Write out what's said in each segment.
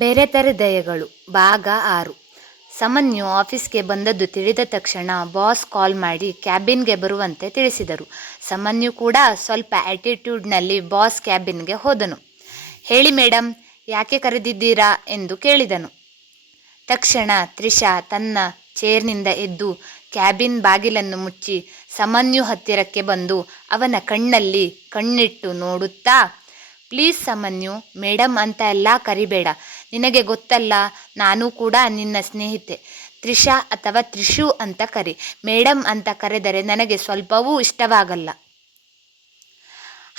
ಬೇರೆತರ ದಯಗಳು ಭಾಗ 6. ಸಮನ್ಯು ಆಫೀಸ್ಗೆ ಬಂದದ್ದು ತಿಳಿದ ತಕ್ಷಣ ಬಾಸ್ ಕಾಲ್ ಮಾಡಿ ಕ್ಯಾಬಿನ್ಗೆ ಬರುವಂತೆ ತಿಳಿಸಿದರು. ಸಮನ್ಯು ಕೂಡ ಸ್ವಲ್ಪ ಆಟಿಟ್ಯೂಡ್ನಲ್ಲಿ ಬಾಸ್ ಕ್ಯಾಬಿನ್ಗೆ ಹೋದನು. ಹೇಳಿ ಮೇಡಮ್, ಯಾಕೆ ಕರೆದಿದ್ದೀರಾ ಎಂದು ಕೇಳಿದನು. ತಕ್ಷಣ ತ್ರಿಷಾ ತನ್ನ ಚೇರ್ನಿಂದ ಎದ್ದು ಕ್ಯಾಬಿನ್ ಬಾಗಿಲನ್ನು ಮುಚ್ಚಿ ಸಮನ್ಯು ಹತ್ತಿರಕ್ಕೆ ಬಂದು ಅವನ ಕಣ್ಣಲ್ಲಿ ಕಣ್ಣಿಟ್ಟು ನೋಡುತ್ತಾ, ಪ್ಲೀಸ್ ಸಮನ್ಯು, ಮೇಡಮ್ ಅಂತ ಎಲ್ಲ ಕರಿಬೇಡ. ನಿನಗೆ ಗೊತ್ತಲ್ಲ, ನಾನು ಕೂಡ ನಿನ್ನ ಸ್ನೇಹಿತೆ. ತ್ರಿಷಾ ಅಥವಾ ತ್ರಿಷು ಅಂತ ಕರಿ. ಮೇಡಮ್ ಅಂತ ಕರೆದರೆ ನನಗೆ ಸ್ವಲ್ಪವೂ ಇಷ್ಟವಾಗಲ್ಲ.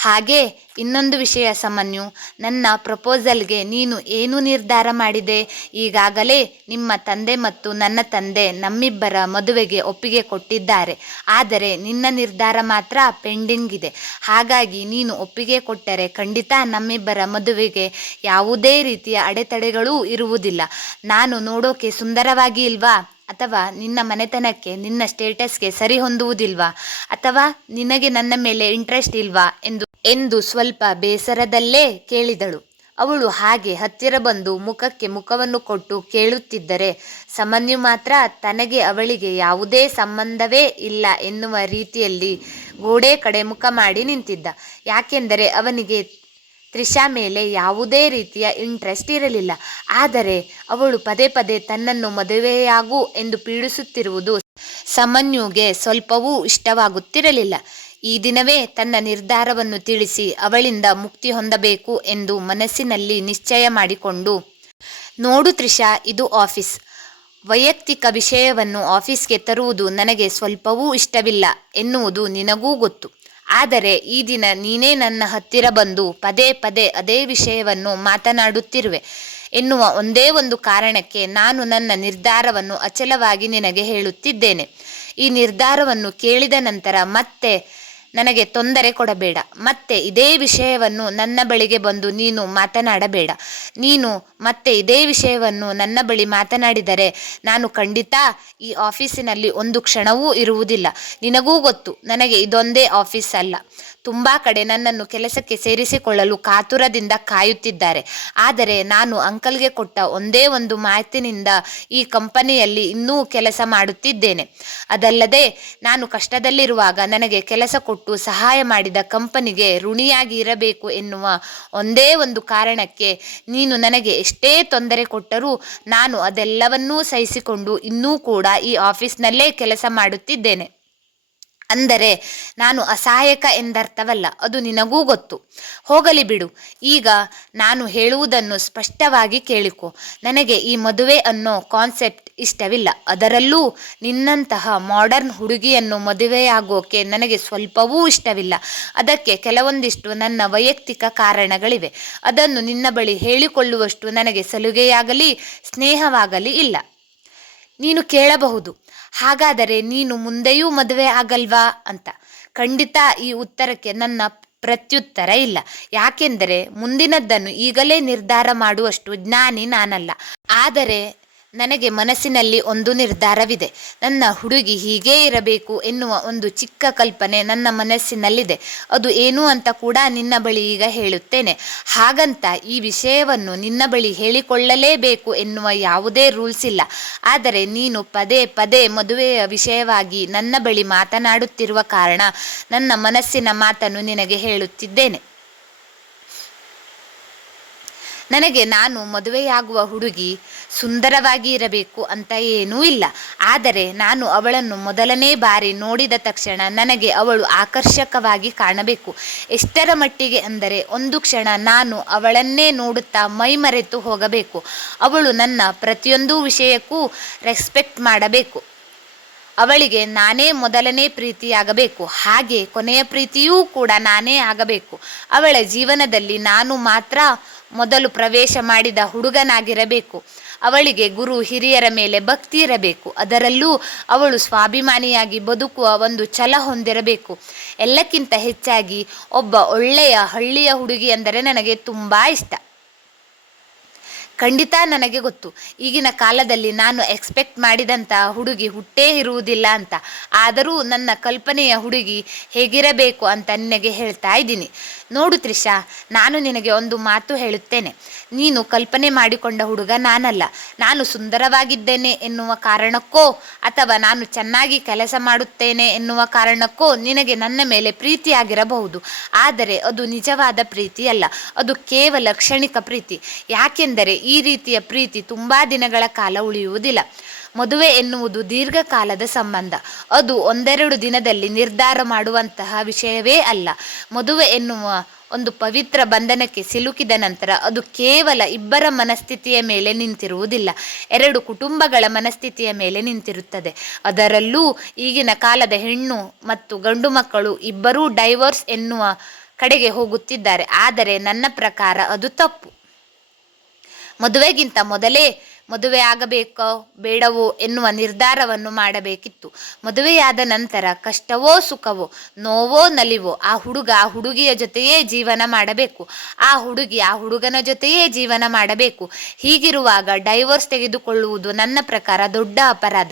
ಹಾಗೆ ಇನ್ನೊಂದು ವಿಷಯ ಸಮನ್ಯು, ನನ್ನ ಪ್ರಪೋಸಲ್ಗೆ ನೀನು ಏನು ನಿರ್ಧಾರ ಮಾಡಿದೆ? ಈಗಾಗಲೇ ನಿಮ್ಮ ತಂದೆ ಮತ್ತು ನನ್ನ ತಂದೆ ನಮ್ಮಿಬ್ಬರ ಮದುವೆಗೆ ಒಪ್ಪಿಗೆ ಕೊಟ್ಟಿದ್ದಾರೆ. ಆದರೆ ನಿನ್ನ ನಿರ್ಧಾರ ಮಾತ್ರ ಪೆಂಡಿಂಗ್ ಇದೆ. ಹಾಗಾಗಿ ನೀನು ಒಪ್ಪಿಗೆ ಕೊಟ್ಟರೆ ಖಂಡಿತ ನಮ್ಮಿಬ್ಬರ ಮದುವೆಗೆ ಯಾವುದೇ ರೀತಿಯ ಅಡೆತಡೆಗಳೂ ಇರುವುದಿಲ್ಲ. ನಾನು ನೋಡೋಕೆ ಸುಂದರವಾಗಿ ಇಲ್ವಾ? ಅಥವಾ ನಿನ್ನ ಮನೆತನಕ್ಕೆ, ನಿನ್ನ ಸ್ಟೇಟಸ್ಗೆ ಸರಿ ಹೊಂದುವುದಿಲ್ವಾ? ಅಥವಾ ನಿನಗೆ ನನ್ನ ಮೇಲೆ ಇಂಟ್ರೆಸ್ಟ್ ಇಲ್ವಾ ಎಂದು ಸ್ವಲ್ಪ ಬೇಸರದಲ್ಲೇ ಕೇಳಿದಳು. ಅವಳು ಹಾಗೆ ಹತ್ತಿರ ಬಂದು ಮುಖಕ್ಕೆ ಮುಖವನ್ನು ಕೊಟ್ಟು ಕೇಳುತ್ತಿದ್ದರೆ ಸಮನ್ಯು ಮಾತ್ರ ತನಗೆ ಅವಳಿಗೆ ಯಾವುದೇ ಸಂಬಂಧವೇ ಇಲ್ಲ ಎನ್ನುವ ರೀತಿಯಲ್ಲಿ ಗೋಡೆ ಕಡೆ ಮುಖ ಮಾಡಿ ನಿಂತಿದ್ದ. ಯಾಕೆಂದರೆ ಅವನಿಗೆ ತ್ರಿಷಾ ಮೇಲೆ ಯಾವುದೇ ರೀತಿಯ ಇಂಟ್ರೆಸ್ಟ್ ಇರಲಿಲ್ಲ. ಆದರೆ ಅವಳು ಪದೇ ಪದೇ ತನ್ನನ್ನು ಮದುವೆಯಾಗು ಎಂದು ಪೀಡಿಸುತ್ತಿರುವುದು ಸಮನ್ಯುಗೆ ಸ್ವಲ್ಪವೂ ಇಷ್ಟವಾಗುತ್ತಿರಲಿಲ್ಲ. ಈ ದಿನವೇ ತನ್ನ ನಿರ್ಧಾರವನ್ನು ತಿಳಿಸಿ ಅವಳಿಂದ ಮುಕ್ತಿ ಹೊಂದಬೇಕು ಎಂದು ಮನಸ್ಸಿನಲ್ಲಿ ನಿಶ್ಚಯ ಮಾಡಿಕೊಂಡು, ನೋಡು ತ್ರಿಷಾ, ಇದು ಆಫೀಸ್. ವೈಯಕ್ತಿಕ ವಿಷಯವನ್ನು ಆಫೀಸ್ಗೆ ತರುವುದು ನನಗೆ ಸ್ವಲ್ಪವೂ ಇಷ್ಟವಿಲ್ಲ ಎನ್ನುವುದು ನಿನಗೂ ಗೊತ್ತು. ಆದರೆ ಈ ದಿನ ನೀನೇ ನನ್ನ ಹತ್ತಿರ ಬಂದು ಪದೇ ಪದೇ ಅದೇ ವಿಷಯವನ್ನು ಮಾತನಾಡುತ್ತಿರುವೆ ಎನ್ನುವ ಒಂದೇ ಒಂದು ಕಾರಣಕ್ಕೆ ನಾನು ನನ್ನ ನಿರ್ಧಾರವನ್ನು ಅಚಲವಾಗಿ ನಿನಗೆ ಹೇಳುತ್ತಿದ್ದೇನೆ. ಈ ನಿರ್ಧಾರವನ್ನು ಕೇಳಿದ ನಂತರ ಮತ್ತೆ ನನಗೆ ತೊಂದರೆ ಕೊಡಬೇಡ. ಮತ್ತೆ ಇದೇ ವಿಷಯವನ್ನು ನನ್ನ ಬಳಿಗೆ ಬಂದು ನೀನು ಮಾತನಾಡಬೇಡ. ನೀನು ಮತ್ತೆ ಇದೇ ವಿಷಯವನ್ನು ನನ್ನ ಬಳಿ ಮಾತನಾಡಿದರೆ ನಾನು ಖಂಡಿತ ಈ ಆಫೀಸಿನಲ್ಲಿ ಒಂದು ಕ್ಷಣವೂ ಇರುವುದಿಲ್ಲ. ನಿನಗೂ ಗೊತ್ತು, ನನಗೆ ಇದೊಂದೇ ಆಫೀಸ್ ಅಲ್ಲ, ತುಂಬ ಕಡೆ ನನ್ನನ್ನು ಕೆಲಸಕ್ಕೆ ಸೇರಿಸಿಕೊಳ್ಳಲು ಕಾತುರದಿಂದ ಕಾಯುತ್ತಿದ್ದಾರೆ. ಆದರೆ ನಾನು ಅಂಕಲ್ಗೆ ಕೊಟ್ಟ ಒಂದೇ ಒಂದು ಮಾತಿನಿಂದ ಈ ಕಂಪನಿಯಲ್ಲಿ ಇನ್ನೂ ಕೆಲಸ ಮಾಡುತ್ತಿದ್ದೇನೆ. ಅದಲ್ಲದೆ ನಾನು ಕಷ್ಟದಲ್ಲಿರುವಾಗ ನನಗೆ ಕೆಲಸ ಕೊಟ್ಟು ಸಹಾಯ ಮಾಡಿದ ಕಂಪನಿಗೆ ಋಣಿಯಾಗಿ ಇರಬೇಕು ಎನ್ನುವ ಒಂದೇ ಒಂದು ಕಾರಣಕ್ಕೆ ನೀನು ನನಗೆ ಎಷ್ಟೇ ತೊಂದರೆ ಕೊಟ್ಟರೂ ನಾನು ಅದೆಲ್ಲವನ್ನೂ ಸಹಿಸಿಕೊಂಡು ಇನ್ನೂ ಕೂಡ ಈ ಆಫೀಸ್ನಲ್ಲೇ ಕೆಲಸ ಮಾಡುತ್ತಿದ್ದೇನೆ. ಅಂದರೆ ನಾನು ಅಸಹಾಯಕ ಎಂದರ್ಥವಲ್ಲ, ಅದು ನಿನಗೂ ಗೊತ್ತು. ಹೋಗಲಿ ಬಿಡು. ಈಗ ನಾನು ಹೇಳುವುದನ್ನು ಸ್ಪಷ್ಟವಾಗಿ ಕೇಳಿಕೊ. ನನಗೆ ಈ ಮದುವೆ ಅನ್ನೋ ಕಾನ್ಸೆಪ್ಟ್ ಇಷ್ಟವಿಲ್ಲ. ಅದರಲ್ಲೂ ನಿನ್ನಂತಹ ಮಾಡರ್ನ್ ಹುಡುಗಿಯನ್ನು ಮದುವೆಯಾಗೋಕೆ ನನಗೆ ಸ್ವಲ್ಪವೂ ಇಷ್ಟವಿಲ್ಲ. ಅದಕ್ಕೆ ಕೆಲವೊಂದಿಷ್ಟು ನನ್ನ ವೈಯಕ್ತಿಕ ಕಾರಣಗಳಿವೆ. ಅದನ್ನು ನಿನ್ನ ಬಳಿ ಹೇಳಿಕೊಳ್ಳುವಷ್ಟು ನನಗೆ ಸಲುಗೆಯಾಗಲಿ ಸ್ನೇಹವಾಗಲಿ ಇಲ್ಲ. ನೀನು ಕೇಳಬಹುದು, ಹಾಗಾದರೆ ನೀನು ಮುಂದೆಯೂ ಮದುವೆ ಆಗಲ್ವಾ ಅಂತ. ಖಂಡಿತ ಈ ಉತ್ತರಕ್ಕೆ ನನ್ನ ಪ್ರತ್ಯುತ್ತರ ಇಲ್ಲ. ಯಾಕೆಂದರೆ ಮುಂದಿನದ್ದನ್ನು ಈಗಲೇ ನಿರ್ಧಾರ ಮಾಡುವಷ್ಟು ಜ್ಞಾನಿ ನಾನಲ್ಲ. ಆದರೆ ನನಗೆ ಮನಸ್ಸಿನಲ್ಲಿ ಒಂದು ನಿರ್ಧಾರವಿದೆ. ನನ್ನ ಹುಡುಗಿ ಹೀಗೇ ಇರಬೇಕು ಎನ್ನುವ ಒಂದು ಚಿಕ್ಕ ಕಲ್ಪನೆ ನನ್ನ ಮನಸ್ಸಿನಲ್ಲಿದೆ. ಅದು ಏನು ಅಂತ ಕೂಡ ನಿನ್ನ ಬಳಿ ಈಗ ಹೇಳುತ್ತೇನೆ. ಹಾಗಂತ ಈ ವಿಷಯವನ್ನು ನಿನ್ನ ಬಳಿ ಹೇಳಿಕೊಳ್ಳಲೇಬೇಕು ಎನ್ನುವ ಯಾವುದೇ ರೂಲ್ಸ್ ಇಲ್ಲ. ಆದರೆ ನೀನು ಪದೇ ಪದೇ ಮದುವೆಯ ವಿಷಯವಾಗಿ ನನ್ನ ಬಳಿ ಮಾತನಾಡುತ್ತಿರುವ ಕಾರಣ ನನ್ನ ಮನಸ್ಸಿನ ಮಾತನ್ನು ನಿನಗೆ ಹೇಳುತ್ತಿದ್ದೇನೆ. ನನಗೆ ನಾನು ಮದುವೆಯಾಗುವ ಹುಡುಗಿ ಸುಂದರವಾಗಿ ಇರಬೇಕು ಅಂತ ಏನೂ ಇಲ್ಲ. ಆದರೆ ನಾನು ಅವಳನ್ನು ಮೊದಲನೇ ಬಾರಿ ನೋಡಿದ ತಕ್ಷಣ ನನಗೆ ಅವಳು ಆಕರ್ಷಕವಾಗಿ ಕಾಣಬೇಕು. ಎಷ್ಟರ ಮಟ್ಟಿಗೆ ಅಂದರೆ ಒಂದು ಕ್ಷಣ ನಾನು ಅವಳನ್ನೇ ನೋಡುತ್ತಾ ಮೈ ಮರೆತು ಹೋಗಬೇಕು. ಅವಳು ನನ್ನ ಪ್ರತಿಯೊಂದು ವಿಷಯಕ್ಕೂ ರೆಸ್ಪೆಕ್ಟ್ ಮಾಡಬೇಕು. ಅವಳಿಗೆ ನಾನೇ ಮೊದಲನೇ ಪ್ರೀತಿಯಾಗಬೇಕು. ಹಾಗೆ ಕೊನೆಯ ಪ್ರೀತಿಯೂ ಕೂಡ ನಾನೇ ಆಗಬೇಕು. ಅವಳ ಜೀವನದಲ್ಲಿ ನಾನು ಮಾತ್ರ ಮೊದಲು ಪ್ರವೇಶ ಮಾಡಿದ ಹುಡುಗನಾಗಿರಬೇಕು. ಅವಳಿಗೆ ಗುರು ಹಿರಿಯರ ಮೇಲೆ ಭಕ್ತಿ ಇರಬೇಕು. ಅದರಲ್ಲೂ ಅವಳು ಸ್ವಾಭಿಮಾನಿಯಾಗಿ ಬದುಕುವ ಒಂದು ಛಲ ಹೊಂದಿರಬೇಕು. ಎಲ್ಲಕ್ಕಿಂತ ಹೆಚ್ಚಾಗಿ ಒಬ್ಬ ಒಳ್ಳೆಯ ಹಳ್ಳಿಯ ಹುಡುಗಿ ಅಂದರೆ ನನಗೆ ತುಂಬ ಇಷ್ಟ. ಖಂಡಿತ ನನಗೆ ಗೊತ್ತು, ಈಗಿನ ಕಾಲದಲ್ಲಿ ನಾನು ಎಕ್ಸ್ಪೆಕ್ಟ್ ಮಾಡಿದಂಥ ಹುಡುಗಿ ಹುಟ್ಟೇ ಇರುವುದಿಲ್ಲ ಅಂತ. ಆದರೂ ನನ್ನ ಕಲ್ಪನೆಯ ಹುಡುಗಿ ಹೇಗಿರಬೇಕು ಅಂತ ನಿನಗೆ ಹೇಳ್ತಾ ಇದ್ದೀನಿ. ನೋಡು ತ್ರಿಷಾ, ನಾನು ನಿನಗೆ ಒಂದು ಮಾತು ಹೇಳುತ್ತೇನೆ. ನೀನು ಕಲ್ಪನೆ ಮಾಡಿಕೊಂಡ ಹುಡುಗ ನಾನಲ್ಲ. ನಾನು ಸುಂದರವಾಗಿದ್ದೇನೆ ಎನ್ನುವ ಕಾರಣಕ್ಕೋ ಅಥವಾ ನಾನು ಚೆನ್ನಾಗಿ ಕೆಲಸ ಮಾಡುತ್ತೇನೆ ಎನ್ನುವ ಕಾರಣಕ್ಕೋ ನಿನಗೆ ನನ್ನ ಮೇಲೆ ಪ್ರೀತಿಯಾಗಿರಬಹುದು. ಆದರೆ ಅದು ನಿಜವಾದ ಪ್ರೀತಿ ಅಲ್ಲ. ಅದು ಕೇವಲ ಕ್ಷಣಿಕ ಪ್ರೀತಿ. ಯಾಕೆಂದರೆ ಈ ರೀತಿಯ ಪ್ರೀತಿ ತುಂಬ ದಿನಗಳ ಕಾಲ ಉಳಿಯುವುದಿಲ್ಲ. ಮದುವೆ ಎನ್ನುವುದು ದೀರ್ಘಕಾಲದ ಸಂಬಂಧ. ಅದು ಒಂದೆರಡು ದಿನದಲ್ಲಿ ನಿರ್ಧಾರ ಮಾಡುವಂತಹ ವಿಷಯವೇ ಅಲ್ಲ. ಮದುವೆ ಎನ್ನುವ ಒಂದು ಪವಿತ್ರ ಬಂಧನಕ್ಕೆ ಸಿಲುಕಿದ ನಂತರ ಅದು ಕೇವಲ ಇಬ್ಬರ ಮನಸ್ಥಿತಿಯ ಮೇಲೆ ನಿಂತಿರುವುದಿಲ್ಲ, ಎರಡು ಕುಟುಂಬಗಳ ಮನಸ್ಥಿತಿಯ ಮೇಲೆ ನಿಂತಿರುತ್ತದೆ. ಅದರಲ್ಲೂ ಈಗಿನ ಕಾಲದ ಹೆಣ್ಣು ಮತ್ತು ಗಂಡು ಮಕ್ಕಳು ಇಬ್ಬರೂ ಡೈವೋರ್ಸ್ ಎನ್ನುವ ಕಡೆಗೆ ಹೋಗುತ್ತಿದ್ದಾರೆ. ಆದರೆ ನನ್ನ ಪ್ರಕಾರ ಅದು ತಪ್ಪು. ಮದುವೆಗಿಂತ ಮೊದಲೇ ಮದುವೆ ಆಗಬೇಕೋ ಬೇಡವೋ ಎನ್ನುವ ನಿರ್ಧಾರವನ್ನು ಮಾಡಬೇಕಿತ್ತು. ಮದುವೆಯಾದ ನಂತರ ಕಷ್ಟವೋ ಸುಖವೋ, ನೋವೋ ನಲಿವೋ ಆ ಹುಡುಗ ಆ ಹುಡುಗಿಯ ಜೊತೆಯೇ ಜೀವನ ಮಾಡಬೇಕು, ಆ ಹುಡುಗಿ ಆ ಹುಡುಗನ ಜೊತೆಯೇ ಜೀವನ ಮಾಡಬೇಕು. ಹೀಗಿರುವಾಗ ಡೈವೋರ್ಸ್ ತೆಗೆದುಕೊಳ್ಳುವುದು ನನ್ನ ಪ್ರಕಾರ ದೊಡ್ಡ ಅಪರಾಧ.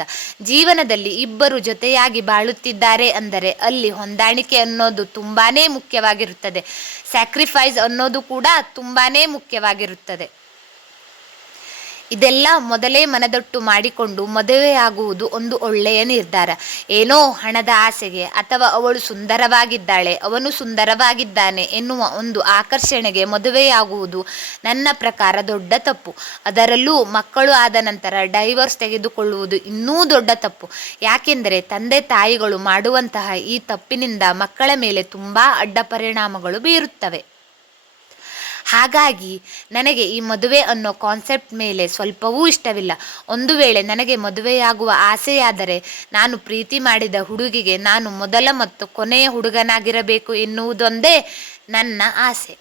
ಜೀವನದಲ್ಲಿ ಇಬ್ಬರು ಜೊತೆಯಾಗಿ ಬಾಳುತ್ತಿದ್ದಾರೆ ಅಂದರೆ ಅಲ್ಲಿ ಹೊಂದಾಣಿಕೆ ಅನ್ನೋದು ತುಂಬಾನೇ ಮುಖ್ಯವಾಗಿರುತ್ತದೆ. ಸ್ಯಾಕ್ರಿಫೈಸ್ ಅನ್ನೋದು ಕೂಡ ತುಂಬಾನೇ ಮುಖ್ಯವಾಗಿರುತ್ತದೆ. ಇದೆಲ್ಲ ಮೊದಲೇ ಮನದಟ್ಟು ಮಾಡಿಕೊಂಡು ಮದುವೆಯಾಗುವುದು ಒಂದು ಒಳ್ಳೆಯ ನಿರ್ಧಾರ. ಏನೋ ಹಣದ ಆಸೆಗೆ ಅಥವಾ ಅವಳು ಸುಂದರವಾಗಿದ್ದಾಳೆ ಅವನು ಸುಂದರವಾಗಿದ್ದಾನೆ ಎನ್ನುವ ಒಂದು ಆಕರ್ಷಣೆಗೆ ಮದುವೆಯಾಗುವುದು ನನ್ನ ಪ್ರಕಾರ ದೊಡ್ಡ ತಪ್ಪು. ಅದರಲ್ಲೂ ಮಕ್ಕಳು ಆದ ನಂತರ ಡೈವೋರ್ಸ್ ತೆಗೆದುಕೊಳ್ಳುವುದು ಇನ್ನೂ ದೊಡ್ಡ ತಪ್ಪು. ಯಾಕೆಂದರೆ ತಂದೆ ತಾಯಿಗಳು ಮಾಡುವಂತಹ ಈ ತಪ್ಪಿನಿಂದ ಮಕ್ಕಳ ಮೇಲೆ ತುಂಬ ಅಡ್ಡ ಪರಿಣಾಮಗಳು ಬೀರುತ್ತವೆ. ಹಾಗಾಗಿ ನನಗೆ ಈ ಮದುವೆ ಅನ್ನೋ ಕಾನ್ಸೆಪ್ಟ್ ಮೇಲೆ ಸ್ವಲ್ಪವೂ ಇಷ್ಟವಿಲ್ಲ. ಒಂದು ವೇಳೆ ನನಗೆ ಮದುವೆಯಾಗುವ ಆಸೆಯಾದರೆ ನಾನು ಪ್ರೀತಿ ಮಾಡಿದ ಹುಡುಗಿಗೆ ನಾನು ಮೊದಲ ಮತ್ತು ಕೊನೆಯ ಹುಡುಗನಾಗಿರಬೇಕು ಎನ್ನುವುದೊಂದೇ ನನ್ನ ಆಸೆ.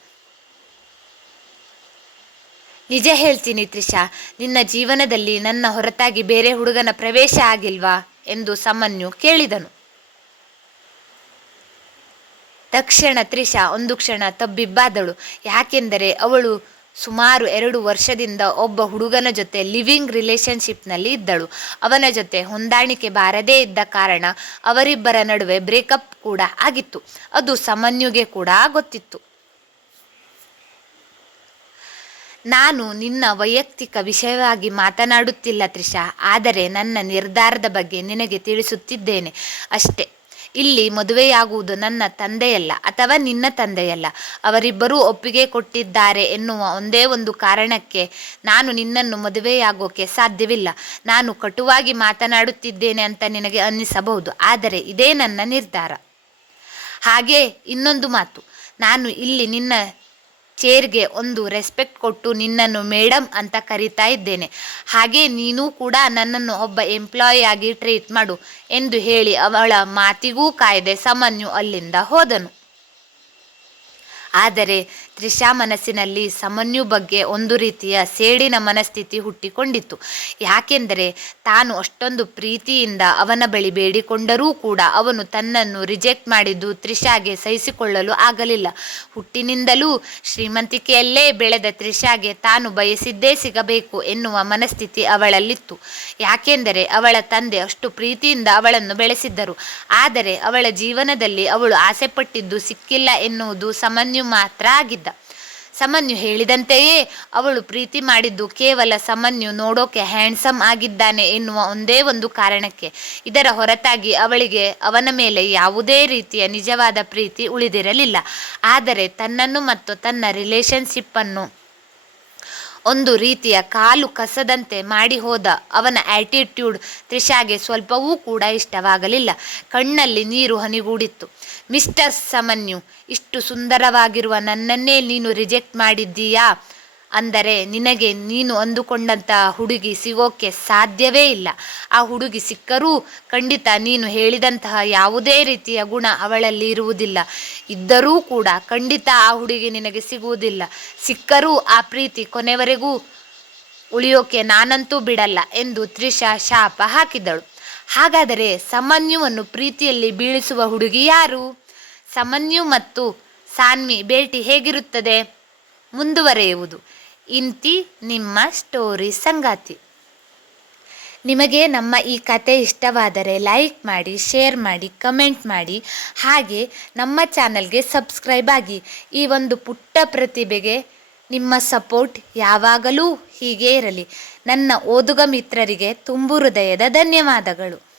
ನಿಜ ಹೇಳ್ತೀನಿ ತ್ರಿಷಾ, ನಿನ್ನ ಜೀವನದಲ್ಲಿ ನನ್ನ ಹೊರತಾಗಿ ಬೇರೆ ಹುಡುಗನ ಪ್ರವೇಶ ಆಗಿಲ್ವಾ ಎಂದು ಸಮನ್ಯು ಕೇಳಿದನು. ತಕ್ಷಣ ತ್ರಿಷಾ ಒಂದು ಕ್ಷಣ ತಬ್ಬಿಬ್ಬಾದಳು. ಯಾಕೆಂದರೆ ಅವಳು ಸುಮಾರು 2 ವರ್ಷದಿಂದ ಒಬ್ಬ ಹುಡುಗನ ಜೊತೆ ಲಿವಿಂಗ್ ರಿಲೇಶನ್ಶಿಪ್ನಲ್ಲಿ ಇದ್ದಳು. ಅವನ ಜೊತೆ ಹೊಂದಾಣಿಕೆ ಬಾರದೇ ಇದ್ದ ಕಾರಣ ಅವರಿಬ್ಬರ ನಡುವೆ ಬ್ರೇಕಪ್ ಕೂಡ ಆಗಿತ್ತು. ಅದು ಸಮನ್ಯುಗೆ ಕೂಡ ಗೊತ್ತಿತ್ತು. ನಾನು ನಿನ್ನ ವೈಯಕ್ತಿಕ ವಿಷಯವಾಗಿ ಮಾತನಾಡುತ್ತಿಲ್ಲ ತ್ರಿಷಾ, ಆದರೆ ನನ್ನ ನಿರ್ಧಾರದ ಬಗ್ಗೆ ನಿನಗೆ ತಿಳಿಸುತ್ತಿದ್ದೇನೆ ಅಷ್ಟೇ. ಇಲ್ಲಿ ಮದುವೆಯಾಗುವುದು ನನ್ನ ತಂದೆಯಲ್ಲ ಅಥವಾ ನಿನ್ನ ತಂದೆಯಲ್ಲ. ಅವರಿಬ್ಬರೂ ಒಪ್ಪಿಗೆ ಕೊಟ್ಟಿದ್ದಾರೆ ಎನ್ನುವ ಒಂದೇ ಒಂದು ಕಾರಣಕ್ಕೆ ನಾನು ನಿನ್ನನ್ನು ಮದುವೆಯಾಗೋಕೆ ಸಾಧ್ಯವಿಲ್ಲ. ನಾನು ಕಟುವಾಗಿ ಮಾತನಾಡುತ್ತಿದ್ದೇನೆ ಅಂತ ನಿನಗೆ ಅನ್ನಿಸಬಹುದು, ಆದರೆ ಇದೇ ನನ್ನ ನಿರ್ಧಾರ. ಹಾಗೆ ಇನ್ನೊಂದು ಮಾತು, ನಾನು ಇಲ್ಲಿ ನಿನ್ನ ಚೇರ್ಗೆ ಒಂದು ರೆಸ್ಪೆಕ್ಟ್ ಕೊಟ್ಟು ನಿನ್ನನ್ನು ಮೇಡಮ್ ಅಂತ ಕರೀತಾ ಇದ್ದೇನೆ. ಹಾಗೆ ನೀನು ಕೂಡ ನನ್ನನ್ನು ಒಬ್ಬ ಎಂಪ್ಲಾಯಿ ಆಗಿ ಟ್ರೀಟ್ ಮಾಡು ಎಂದು ಹೇಳಿ ಅವಳ ಮಾತಿಗೂ ಕಾಯ್ದೆ ಸಮನ್ಯು ಅಲ್ಲಿಂದ ಹೋದನು. ಆದರೆ ತ್ರಿಷಾ ಮನಸ್ಸಿನಲ್ಲಿ ಸಮನ್ಯು ಬಗ್ಗೆ ಒಂದು ರೀತಿಯ ಸೇಡಿನ ಮನಸ್ಥಿತಿ ಹುಟ್ಟಿಕೊಂಡಿತ್ತು. ಯಾಕೆಂದರೆ ತಾನು ಅಷ್ಟೊಂದು ಪ್ರೀತಿಯಿಂದ ಅವನ ಬಳಿ ಬೇಡಿಕೊಂಡರೂ ಕೂಡ ಅವನು ತನ್ನನ್ನು ರಿಜೆಕ್ಟ್ ಮಾಡಿದ್ದು ತ್ರಿಷಾಗೆ ಸಹಿಸಿಕೊಳ್ಳಲು ಆಗಲಿಲ್ಲ. ಹುಟ್ಟಿನಿಂದಲೂ ಶ್ರೀಮಂತಿಕೆಯಲ್ಲೇ ಬೆಳೆದ ತ್ರಿಷಾಗೆ ತಾನು ಬಯಸಿದ್ದೇ ಸಿಗಬೇಕು ಎನ್ನುವ ಮನಸ್ಥಿತಿ ಅವಳಲ್ಲಿತ್ತು. ಯಾಕೆಂದರೆ ಅವಳ ತಂದೆ ಅಷ್ಟು ಪ್ರೀತಿಯಿಂದ ಅವಳನ್ನು ಬೆಳೆಸಿದ್ದರು. ಆದರೆ ಅವಳ ಜೀವನದಲ್ಲಿ ಅವಳು ಆಸೆಪಟ್ಟಿದ್ದು ಸಿಕ್ಕಿಲ್ಲ ಎನ್ನುವುದು ಸಮನ್ಯು ಮಾತ್ರ ಆಗಿದ್ದ. ಸಮನ್ಯು ಹೇಳಿದಂತೆಯೇ ಅವಳು ಪ್ರೀತಿ ಮಾಡಿದ್ದು ಕೇವಲ ಸಮನ್ಯು ನೋಡೋಕೆ ಹ್ಯಾಂಡ್ಸಮ್ ಆಗಿದ್ದಾನೆ ಎನ್ನುವ ಒಂದೇ ಒಂದು ಕಾರಣಕ್ಕೆ. ಇದರ ಹೊರತಾಗಿ ಅವಳಿಗೆ ಅವನ ಮೇಲೆ ಯಾವುದೇ ರೀತಿಯ ನಿಜವಾದ ಪ್ರೀತಿ ಉಳಿದಿರಲಿಲ್ಲ. ಆದರೆ ತನ್ನನ್ನು ಮತ್ತು ತನ್ನ ರಿಲೇಶನ್ಶಿಪ್ಪನ್ನು ಒಂದು ರೀತಿಯ ಕಾಲು ಕಸದಂತೆ ಮಾಡಿ ಹೋದ ಅವನ ಆ್ಯಟಿಟ್ಯೂಡ್ ತ್ರಿಷಾಗೆ ಸ್ವಲ್ಪವೂ ಕೂಡ ಇಷ್ಟವಾಗಲಿಲ್ಲ. ಕಣ್ಣಲ್ಲಿ ನೀರು ಹನಿಗೂಡಿತ್ತು. ಮಿಸ್ಟರ್ ಸಮನ್ಯು, ಇಷ್ಟು ಸುಂದರವಾಗಿರುವ ನನ್ನನ್ನೇ ನೀನು ರಿಜೆಕ್ಟ್ ಮಾಡಿದ್ದೀಯಾ ಅಂದರೆ ನಿನಗೆ ನೀನು ಅಂದುಕೊಂಡಂತಹ ಹುಡುಗಿ ಸಿಗೋಕ್ಕೆ ಸಾಧ್ಯವೇ ಇಲ್ಲ. ಆ ಹುಡುಗಿ ಸಿಕ್ಕರೂ ಖಂಡಿತ ನೀನು ಹೇಳಿದಂತಹ ಯಾವುದೇ ರೀತಿಯ ಗುಣ ಅವಳಲ್ಲಿ ಇರುವುದಿಲ್ಲ. ಇದ್ದರೂ ಕೂಡ ಖಂಡಿತ ಆ ಹುಡುಗಿ ನಿನಗೆ ಸಿಗುವುದಿಲ್ಲ. ಸಿಕ್ಕರೂ ಆ ಪ್ರೀತಿ ಕೊನೆವರೆಗೂ ಉಳಿಯೋಕೆ ನಾನಂತೂ ಬಿಡಲ್ಲ ಎಂದು ತ್ರಿಷಾ ಶಾಪ ಹಾಕಿದಳು. ಹಾಗಾದರೆ ಸಮನ್ಯುವನ್ನು ಪ್ರೀತಿಯಲ್ಲಿ ಬೀಳಿಸುವ ಹುಡುಗಿ ಯಾರು? ಸಮನ್ಯು ಮತ್ತು ಸಾನ್ವಿ ಭೇಟಿ ಹೇಗಿರುತ್ತದೆ? ಮುಂದುವರೆಯುವುದು ಇಂತಿ ನಿಮ್ಮ ಸ್ಟೋರಿ ಸಂಗಾತಿ. ನಿಮಗೆ ನಮ್ಮ ಈ ಕತೆ ಇಷ್ಟವಾದರೆ ಲೈಕ್ ಮಾಡಿ, ಶೇರ್ ಮಾಡಿ, ಕಮೆಂಟ್ ಮಾಡಿ. ಹಾಗೆ ನಮ್ಮ ಚಾನಲ್ಗೆ ಸಬ್ಸ್ಕ್ರೈಬ್ ಆಗಿ. ಈ ಒಂದು ಪುಟ್ಟ ಪ್ರತಿಭೆಗೆ ನಿಮ್ಮ ಸಪೋರ್ಟ್ ಯಾವಾಗಲೂ ಹೀಗೇ ಇರಲಿ. ನನ್ನ ಓದುಗ ಮಿತ್ರರಿಗೆ ತುಂಬು ಹೃದಯದ ಧನ್ಯವಾದಗಳು.